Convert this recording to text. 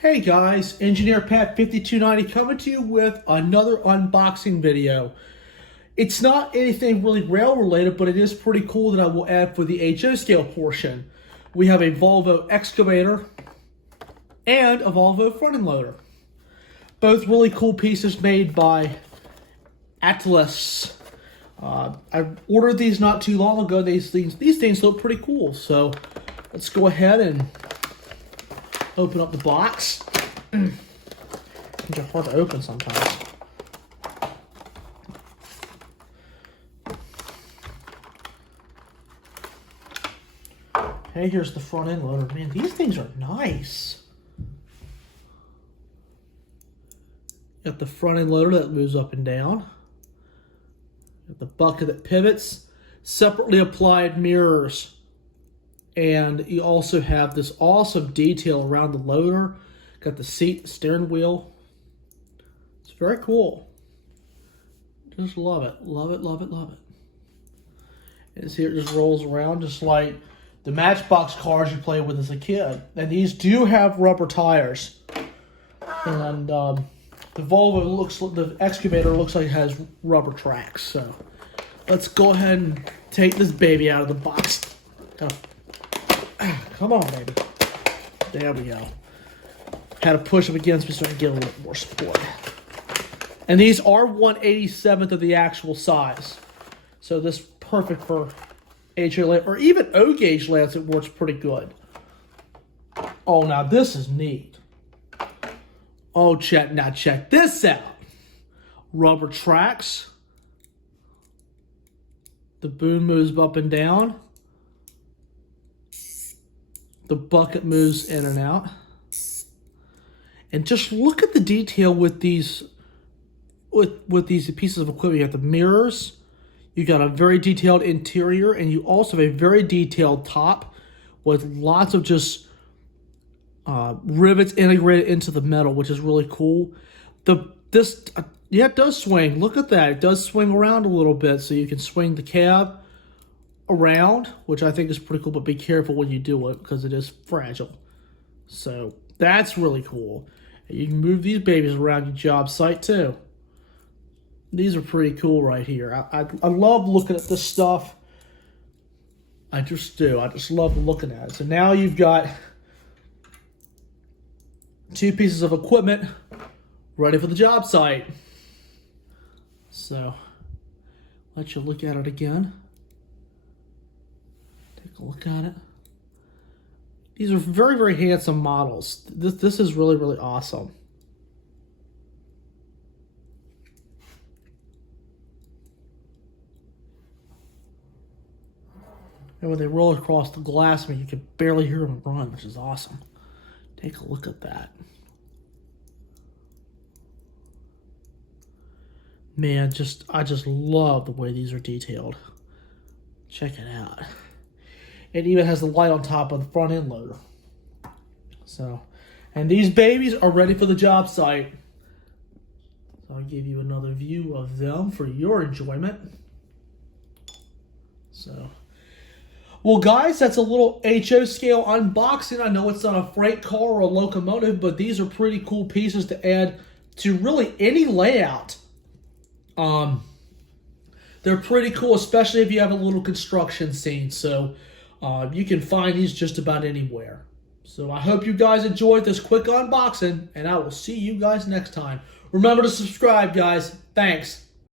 Hey guys, Engineer Pat 5290 coming to you with another unboxing video. It's not anything really rail related, but it is pretty cool that I will add for the HO scale portion. We have a Volvo excavator and a Volvo front end loader. Both really cool pieces made by Atlas. I ordered these not too long ago. These things look pretty cool. So let's go ahead and open up the box. They're hard to open sometimes. Okay, here's the front end loader. Man, these things are nice. Got the front end loader that moves up and down. Got the bucket that pivots. Separately applied mirrors. And you also have this awesome detail around the loader. Got the seat, the steering wheel. It's very cool. Just love it. Love it, love it, love it. And see, it just rolls around just like the Matchbox cars you play with as a kid. And these do have rubber tires. And the Volvo the excavator looks like it has rubber tracks. So let's go ahead and take this baby out of the box. Come on, baby. There we go. Had to push them against me so I can get a little more support. And these are 1/87th of the actual size. So this is perfect for HO lamp, or even O gauge lamps. It works pretty good. Oh, now this is neat. Oh, check this out. Rubber tracks. The boom moves up and down. The bucket moves in and out. And just look at the detail with these these pieces of equipment. You have the mirrors, you got a very detailed interior, and you also have a very detailed top with lots of just rivets integrated into the metal, which is really cool. Yeah, it does swing. Look at that. It does swing around a little bit, so you can swing the cab around, which I think is pretty cool, but be careful when you do it because it is fragile. So that's really cool. And you can move these babies around your job site too. These are pretty cool right here. I love looking at this stuff. I just do. I just love looking at it. So now you've got two pieces of equipment ready for the job site. So let you look at it again. Take a look at it. These are very, very handsome models. This is really, really awesome. And when they roll across the glass, you can barely hear them run, which is awesome. Take a look at that. Man, I just love the way these are detailed. Check it out. It even has the light on top of the front end loader. So, and these babies are ready for the job site. So I'll give you another view of them for your enjoyment. So, well guys, that's a little HO scale unboxing. I know it's not a freight car or a locomotive, but these are pretty cool pieces to add to really any layout. They're pretty cool, especially if you have a little construction scene. So you can find these just about anywhere. So I hope you guys enjoyed this quick unboxing, and I will see you guys next time. Remember to subscribe, guys. Thanks.